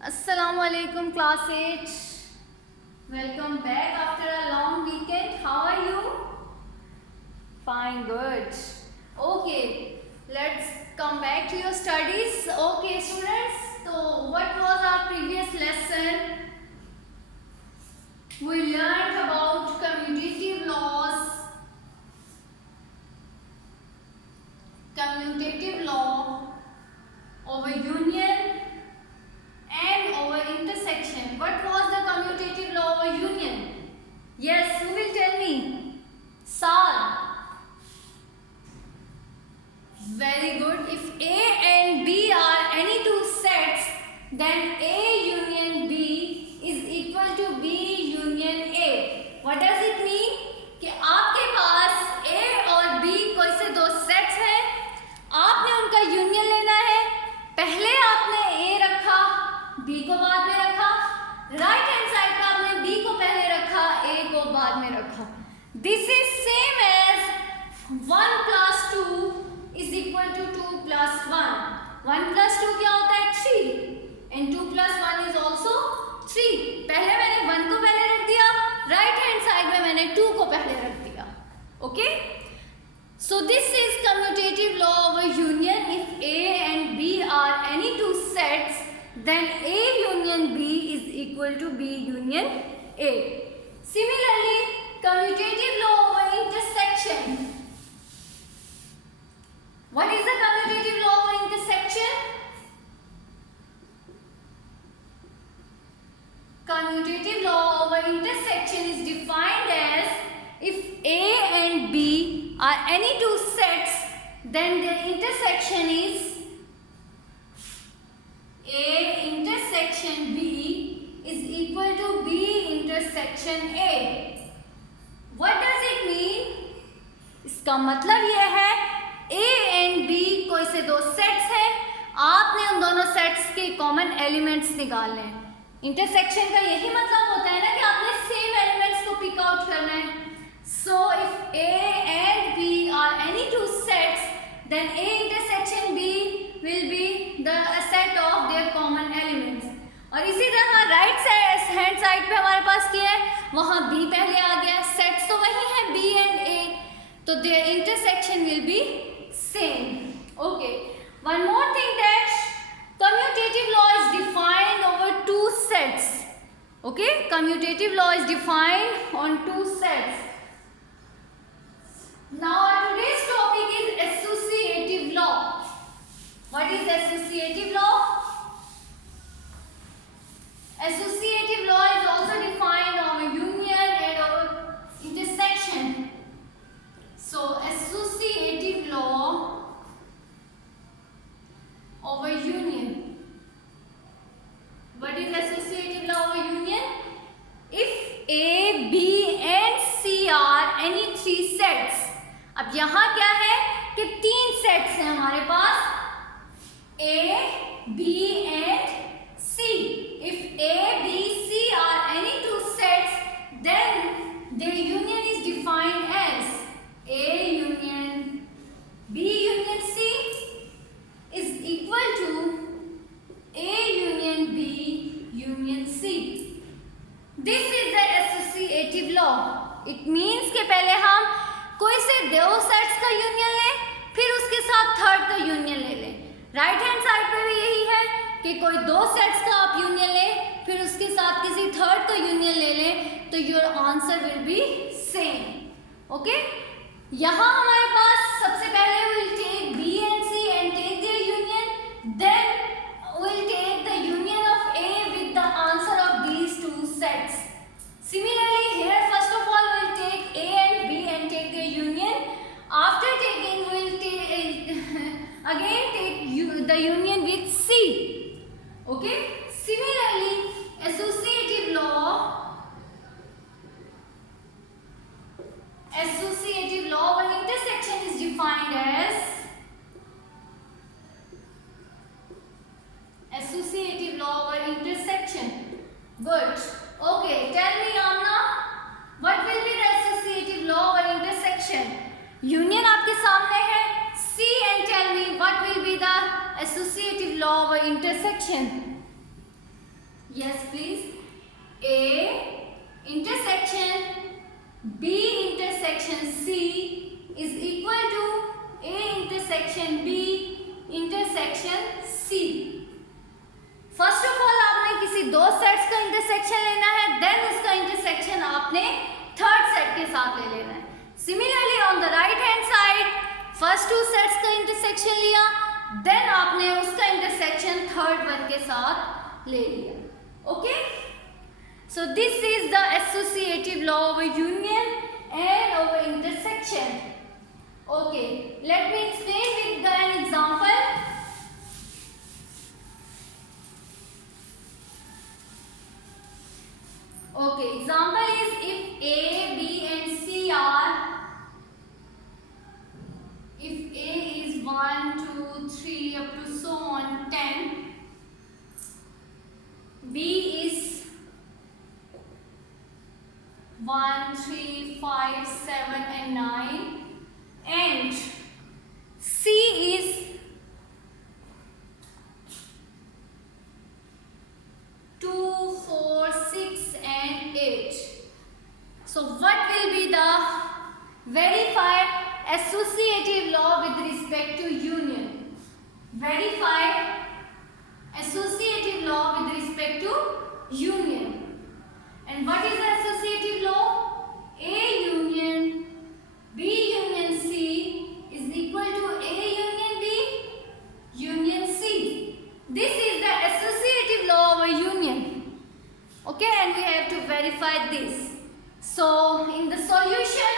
Assalamualaikum class 8. Welcome back after a long weekend. How are you? Fine, good. Okay, let's come back to your studies. Okay students, so what was our previous lesson? We learned about commutative laws, commutative law over union and over intersection. What was the commutative law over union? Yes, who will tell me? Sal. Very good. If A and B are any two sets, then A union B is equal to B union A. What does it mean? कि आपके पास A और B कोई से दो sets हैं, आपने उनका union लेना है. पहले आपने A रखा, B को बाद में रखा, राइट हैंड साइड पे आपने B को पहले रखा, A को बाद में रखा. This is same as 1 plus 2 is equal to 2 plus 1. 1 plus 2 क्या होता है? 3. And 2 plus 1 is also 3. पहले मैंने 1 को पहले रख दिया, राइट हैंड साइड में मैंने 2 को पहले रख दिया. Okay, so this is commutative law over union. If A and B are any two sets, then A union B is equal to B union A. Similarly, commutative law over intersection. What is the commutative law over intersection? Commutative law over intersection is defined as if A and B are any two sets, then their intersection is A intersection B is equal to B intersection A. What does it mean? इसका मतलब यह है A and B कोई से दो sets हैं, आपने उन दोनों सेट्स के कॉमन एलिमेंट्स निकालने हैं. इंटरसेक्शन का यही मतलब होता है ना कि आपने सेम एलिमेंट्स को पिक आउट करना है. So if A and B are any two sets, then A intersection B will be the set of their common elements. और इसी तरह राइट हैंड साइड पे हमारे पास क्या है, वहाँ B पहले आ गया, सेट्स तो वही है B and A, तो their intersection will be same. Okay, one more thing, that commutative law is defined over two sets. Okay, commutative law is defined on two sets. Now our today's topic is associative law. What is associative law? Associative law is also defined over union and over intersection. So associative law over union. What is associative law over union? If A, B and C are any three sets. अब यहाँ क्या है कि तीन sets हैं हमारे पास, A, B and C. If A, B, C are any two sets, then their union is defined as A union B union C is equal to A union B union C. This is the associative law. It means कि पहले हम कोई से दो sets का union लें, फिर उसके साथ थर्ड का यूनियन ले लें. राइट हैंड साइड पे भी यही है कि कोई दो सेट्स का आप यूनियन लें, फिर उसके साथ किसी थर्ड का यूनियन ले लें, तो your answer will be same. Okay, यहाँ हमारे पास सबसे पहले will take B and C and take their union, then we'll take the union of A with the answer of these two sets. Similarly, here first of all we'll take A and B and take their union. After taking, we'll take again take the union with C. Okay. Similarly, associative law over intersection is defined as associative law over intersection. Good. Okay, tell me Amna, what will be the associative law over intersection? Union आपके सामने है, see and tell me what will be the associative law over intersection. Yes, please. A intersection B intersection C is equal to A intersection B intersection C. First of all आपने किसी दो sets का intersection लेना है, then उसका intersection आपने third set के साथ ले लेना है. Similarly on the right hand side first two sets का इंटरसेक्शन लिया, देन आपने उसका इंटरसेक्शन थर्ड वन के साथ ले लिया. Okay, so this is the associative law of union end of intersection. Okay, let me explain with an example. Okay, example is if A, B and C are, if A is 1, 2, 3 up to so on 10, B is 1, 3, 5, 7 and 9 and C is 2, 4, 6 and 8. So what will be the verified associative law with respect to union? Verified associative law with respect to union. And what is the associative law? A union B union C is equal to A union B union C. This is the associative law of a union. Okay, and we have to verify this. So in the solution,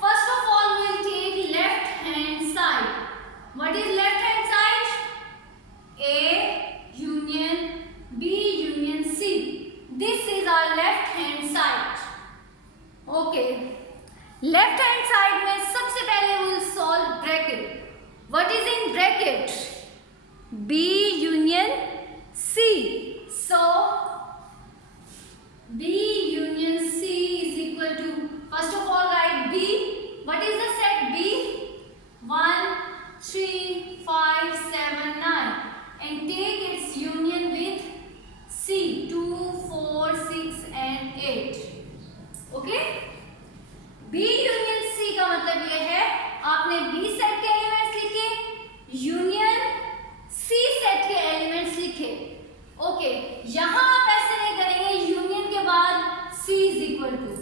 first of all we will take left hand side. What is left hand side? A union B union C. This is our left hand side. Okay, left hand side में सबसे पहले we will solve bracket. What is in bracket? B union C. So B union C is equal to, first of all write B. What is the set B? 1, 3, 5, 7, 9 and take its union with C 2, 4, 6 and 8. Okay? B union C का मतलब ये है आपने B set के elements लिखे, union C set के elements लिखे. Okay, यहाँ आप ऐसे नहीं करेंगे यूनियन के बाद C is equal to.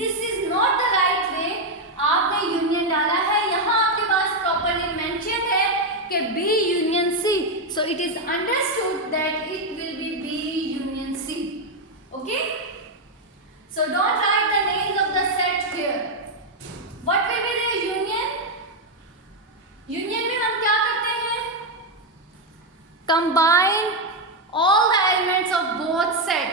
This is not the right way. आपने यूनियन डाला है, यहाँ आपके पास properly mentioned है कि B union C. So it is understood that it will be B union C. Okay? So don't write the names of the set here. What will be the union? Union में हम क्या करते हैं? Combine all the elements of both set.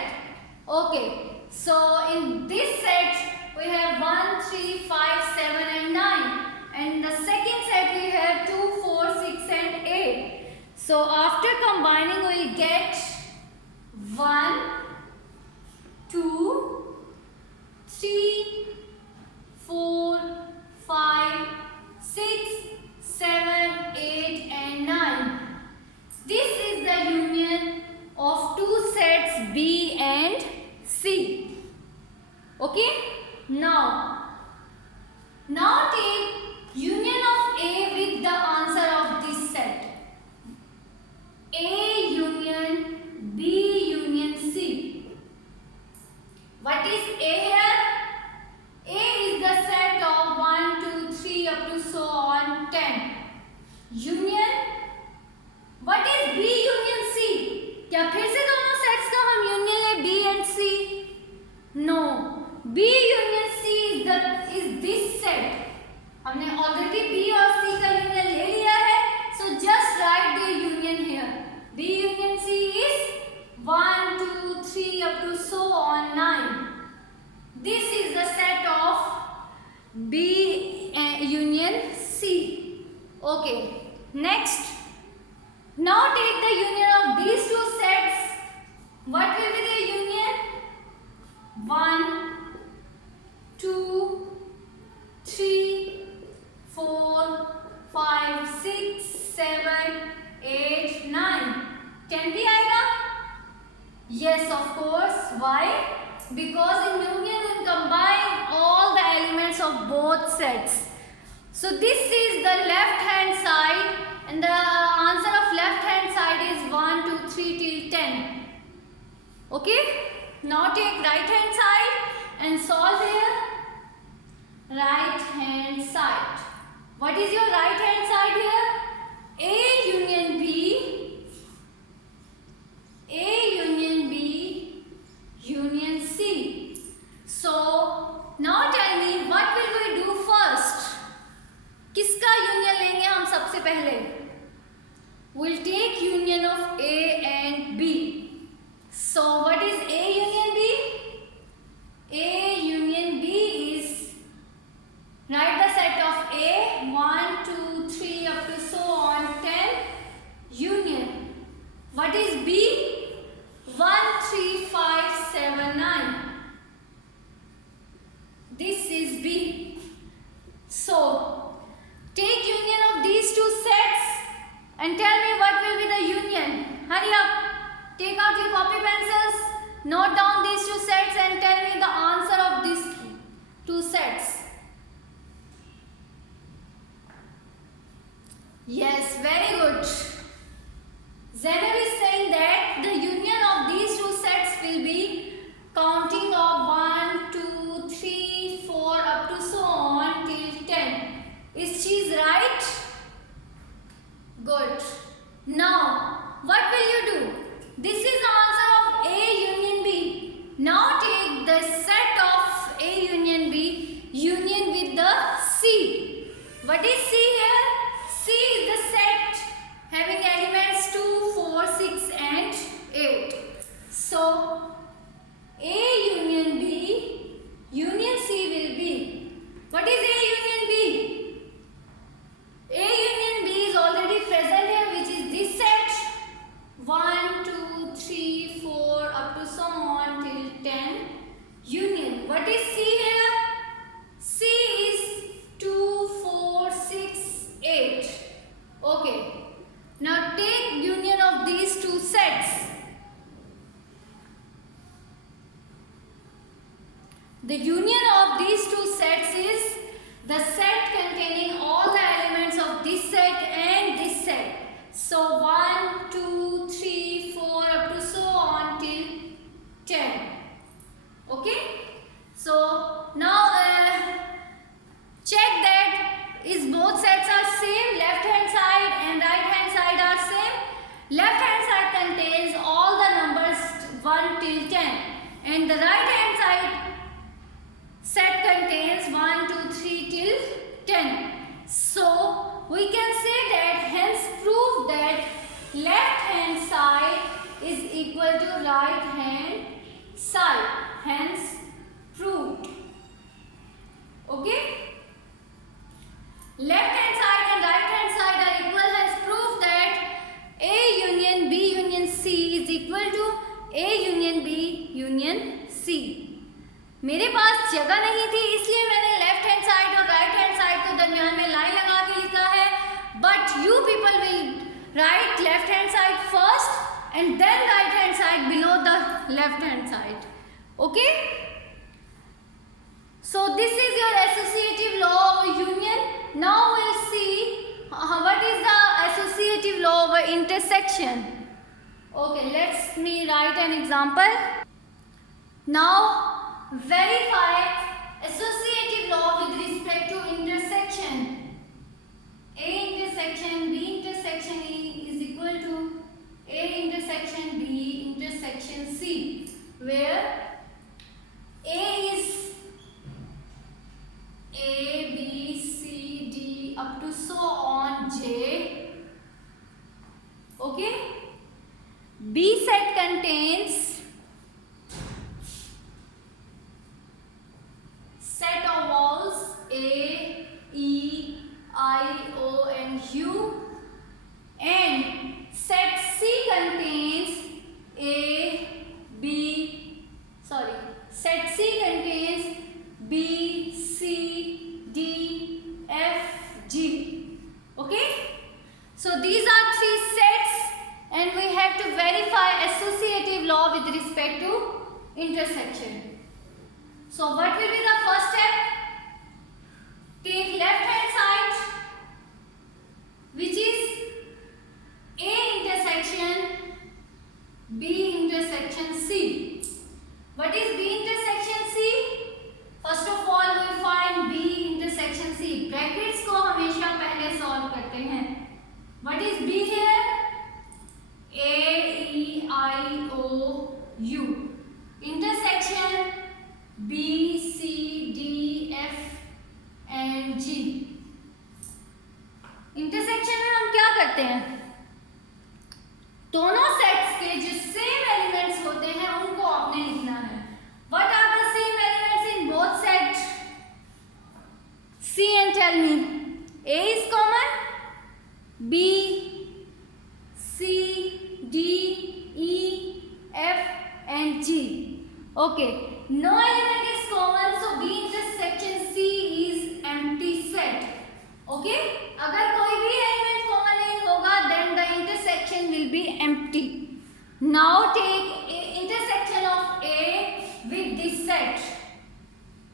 Okay, so in this set we have 1, 3, 5, 7 and 9 and in the second set we have 2, 4, 6 and 8. So after combining we will get 1, 2, 3, 4, 5, 6, 7, 8 and 9. This is the union of two sets B and C. Okay? Now take union of A with the answer of this set. A union B union C. What is A here? A is the set of 1, 2, 3 up to so on 10. Union. What is B union C? क्या फिर से दोनों sets का हम union ले B and C? No. B union C is this set. हमने already B और C का यूनियन ले लिया है. So just write the union here. B union C is 1, 2, 3 up to so on 9. This is the set of B union C. Okay. Next. Now take the union of these two sets. What will be the union? 1, 2, 3, 4, 5, 6, 7, 8, 9. 10 भी आएगा? Yes, of course. Why? Because in union we combine all the elements of both sets. So this is the left hand side, and the answer of left hand side is 1, 2, 3 till 10. Okay? Now take right hand side and solve here. Right hand side. What is your right hand side here? A union B. A union B union C. So now tell me, what will we do first? किसका union लेंगे हम सबसे पहले? We'll take union of A and B. So what is A union B? A union B is, write the set of A 1, 2, 3 up to so on 10 union. What is B? 1, 3, 5, 7, 9. This is B. So take union of these two sets and tell me what will be the union. Hurry up. Take out your copy pencils. Note down these two sets and tell me the answer of these two sets. Yes, very good. Zainab is saying that the union of these two sets will be counting of 1, 2, 3, 4 up to so on till 10. Is she right? Good. Now, what will you do? This is the answer of A union B. Now take the set of A union B union with the C. What is C here? C is the set having elements 2, 4, 6 and 8. So, A union B union C will be, what is A union B? A union B is already present here, which is this set 1, 2, 3, 4 up to so on till 10 union. What is C here? C is 2, 4, 6, 8. Okay. Now take union of these two sets. The union of these two sets is the set containing all the elements of this set and this set. So 1, 2, 3, 4 up to so on till 10. Okay? So now check that is both sets are same, left hand side and right hand side are same. Left hand side contains all the numbers 1 till 10 and the right hand side set contains 1, 2, 3 till 10. So we can say that, hence prove that left hand side is equal to right hand side. Hence proved. Okay? Left hand side and right hand side are equal, hence prove that A union B union C is equal to A union B union C. मेरे पास जगह नहीं थी इसलिए मैंने left hand side और right hand side को दरमियान में लाइन लगा के लिखा है, but you people will write left hand side first and then right hand side below the left hand side. Okay? So this is your associative law of union. Now we'll see what is the associative law of intersection. Okay, let's me write an example. Now verify associative law with respect to intersection. A intersection B intersection E is equal to A intersection B intersection C, where A is A, B, C, D up to so on J. Okay? B set contains set of walls A, E, I, O and U, and set C contains set C contains B, C, D, F, G. Okay? So these are three sets and we have to verify associative law with intersection. So what will be the first step? Take left hand side, which is A intersection B intersection C. What is B intersection C? First of all we will find B intersection C. Brackets को हमेशा पहले solve करते हैं. What is B here? A E I O U. Intersection B C D F and G. Intersection में हम क्या करते हैं? दोनों सेट्स के जो सेम एलिमेंट्स होते हैं उनको आपने लिखना है. What are the same elements in both sets? See and tell me. A is common, B, C, D, E, F and G. Okay. No element is common, so B intersection C is empty set. Okay. अगर कोई भी element common नहीं होगा, then the intersection will be empty. Now take intersection of A with this set.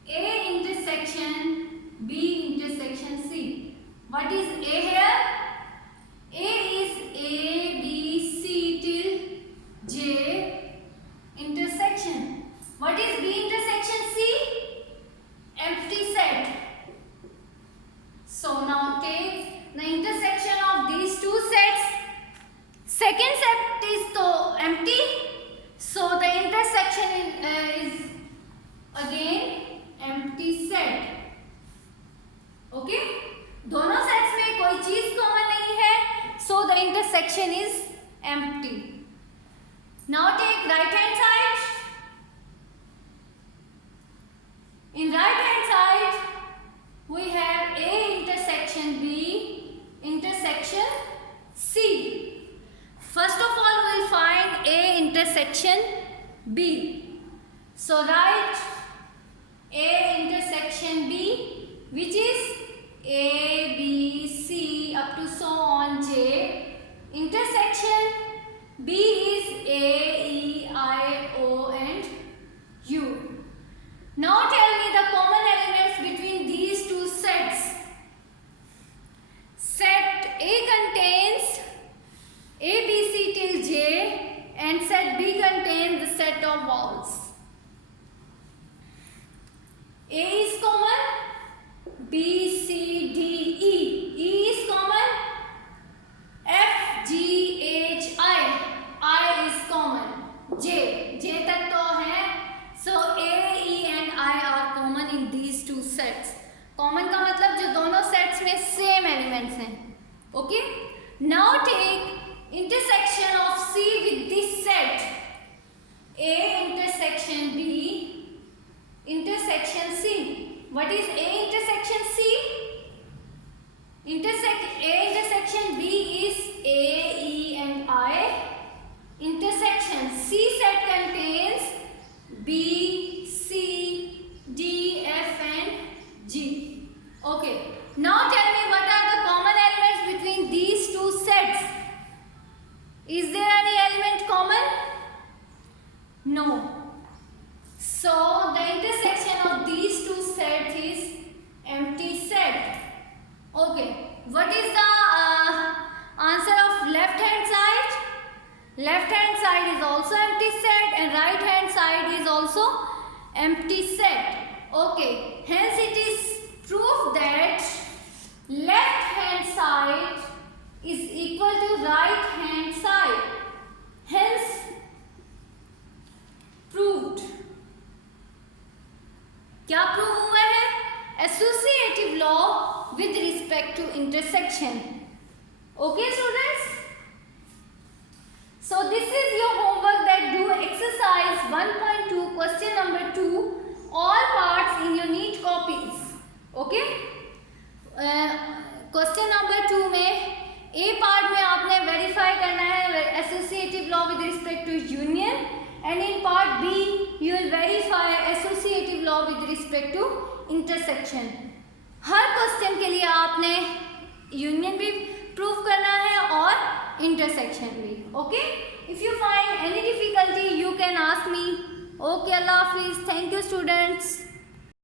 A intersection B intersection C. What is A here? A is A B C till J intersection. What is B intersection C? Empty set. So now take the intersection of these two sets. Second set is so empty, so the intersection is again empty set. Okay? दोनों sets में कोई चीज common नहीं है, so the intersection is empty. Now take right hand side. In right hand side we have A intersection B intersection C. First of all we will find A intersection B. So write A intersection B, which is A B C up to so on J. Intersection B is A E I O and U. Now tell me the common elements between these two sets. Set A contains A, B, C till J and set B contains the set of vowels. A is common, B, C, D, E. E is common, F, G, H, I is common, J तक तो है. So A, E and I are common in these two sets. Common का मतलब जो दोनों sets में same elements हैं. Okay? Now take intersection of C with this set. A intersection B intersection C. What is A intersection C? A intersection B is A, E and I. Intersection C set contains B, C, D, F and G. Okay. Now tell me what are the common elements between these two sets? Is there any element common? No. So the intersection of these two sets is empty set. Okay. What is the answer of left hand side? Left hand side is also empty set and right hand side is also empty set. Okay. Hence it is proof that left hand side is equal to right hand side. Hence proved. क्या prove हुआ है? Associative law with respect to intersection. Okay students? So this is your homework, that do exercise 1.2 question number 2, all parts in your neat copies. Okay? Question number 2 में A part में आपने verify करना है associative law with respect to union, and in part B you will verify associative law with respect to intersection. Her question के लिए आपने union भी prove करना है और इंटरसेक्शन भी. Okay. If you find any difficulty you can ask me. Okay, अल्लाह हाफिज़, थैंक यू स्टूडेंट्स।